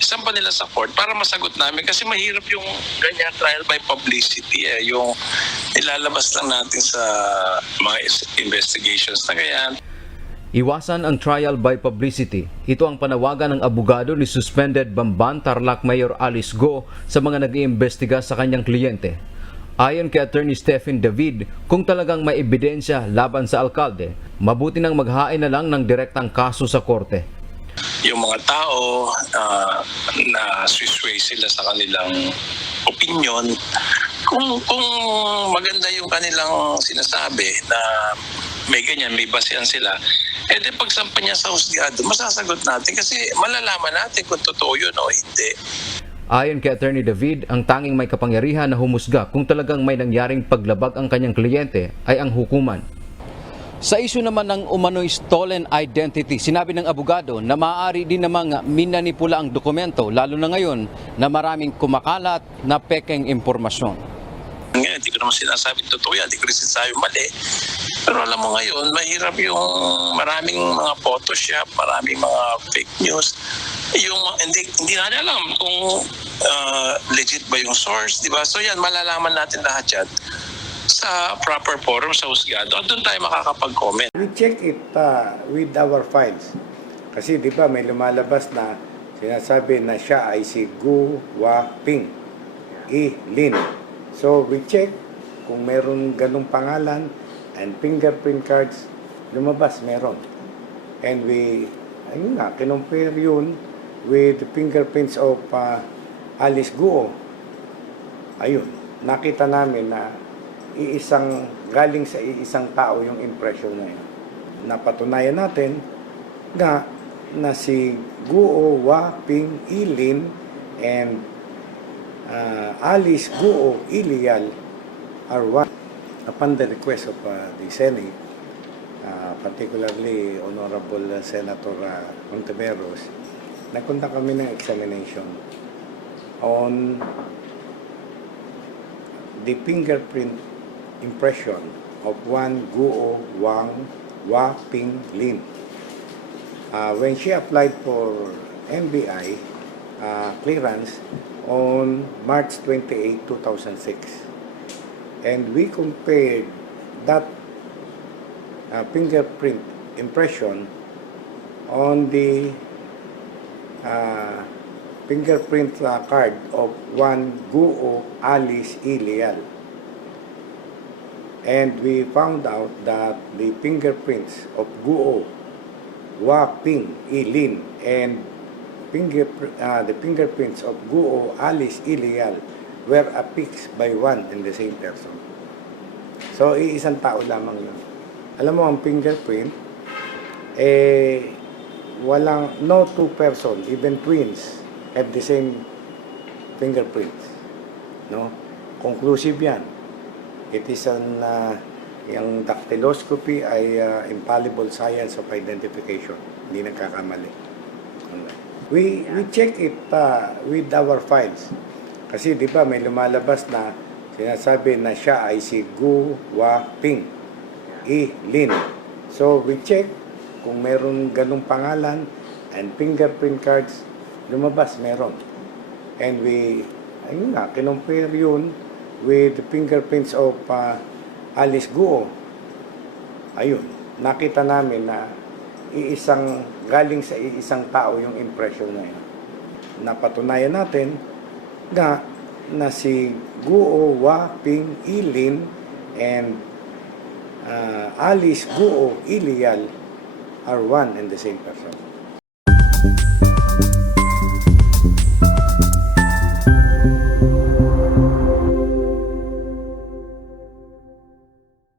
isampa nila sa court para masagot namin kasi mahirap yung ganyan trial by publicity eh. Yung ilalabas lang natin sa mga investigations na ganyan. Iwasan ang trial by publicity. Ito ang panawagan ng abogado ni suspended Bamban Tarlac Mayor Alice Go sa mga nag-iimbestiga sa kanyang kliyente. Ayon kay Attorney Stephen David, kung talagang may ebidensya laban sa alkalde, mabuti nang maghain na lang ng direktang kaso sa korte. Yung mga tao ah, na swisway sila sa kanilang opinion, kung, kung maganda yung kanilang sinasabi na may ganyan, may basehan sila, eh di pagsampa niya sa husgado, masasagot natin kasi malalaman natin kung totoo yun o hindi. Ayon kay Attorney David, ang tanging may kapangyarihan na humusga kung talagang may nangyaring paglabag ang kanyang kliyente ay ang hukuman. Sa isyu naman ng umano'y stolen identity, sinabi ng abogado na maaari din namang minanipula ang dokumento lalo na ngayon na maraming kumakalat na pekeng impormasyon. Ngayon, hindi ko naman sinasabi totoo yan, hindi ko rin sinasabi mali. Pero alam mo ngayon, mahirap yung maraming mga photoshop, maraming mga fake news. Yung hindi, hindi na alam kung ah, legit ba yung source, di ba? So yan, malalaman natin lahat yan sa proper forum, sa husgado. At doon tayo makakapag-comment. We check it uh, with our files. Kasi di ba may lumalabas na sinasabi na siya ay si Gu Wa Ping I Lin. So we check kung meron ganong pangalan and fingerprint cards lumabas meron. And we ayun nga kinompare yun with the fingerprints of uh, Alice Guo. Ayun, nakita namin na iisang galing sa iisang tao yung impression na yun. Napatunayan natin na na si Guo Wa Ping Ilin and uh, Alice Guo Ilial are one upon the request of uh, the Senate, uh, particularly Honorable Senator uh, Monteveros, nagpunta kami ng examination on the fingerprint impression of one Guo Wang Wa Ping Lin. Uh, when she applied for NBI uh, clearance on March 28, 2006. And we compared that uh, fingerprint impression on the uh, fingerprint uh, card of one Guo Alice Ilial. And we found out that the fingerprints of Guo, Wa Ping Ilin, and finger, uh, the fingerprints of Guo Alice Ilial were affixed by one and the same person. So, iisang tao lamang yun. Alam mo, ang fingerprint, eh, walang, no two person, even twins, have the same fingerprints. No? Conclusive yan. It is an, uh, yung dactyloscopy ay uh, infallible science of identification. Hindi nagkakamali. We, we check it uh, with our files. Kasi di ba may lumalabas na sinasabi na siya ay si Gu Wa Ping I Lin. So we check kung meron ganong pangalan and fingerprint cards lumabas meron. And we ayun nga kinompare yun with the fingerprints of uh, Alice Guo. Ayun, nakita namin na iisang galing sa iisang tao yung impression na yun. Napatunayan natin na na si Guo Wa Ping Ilin and uh, Alice Guo Ilial are one and the same person.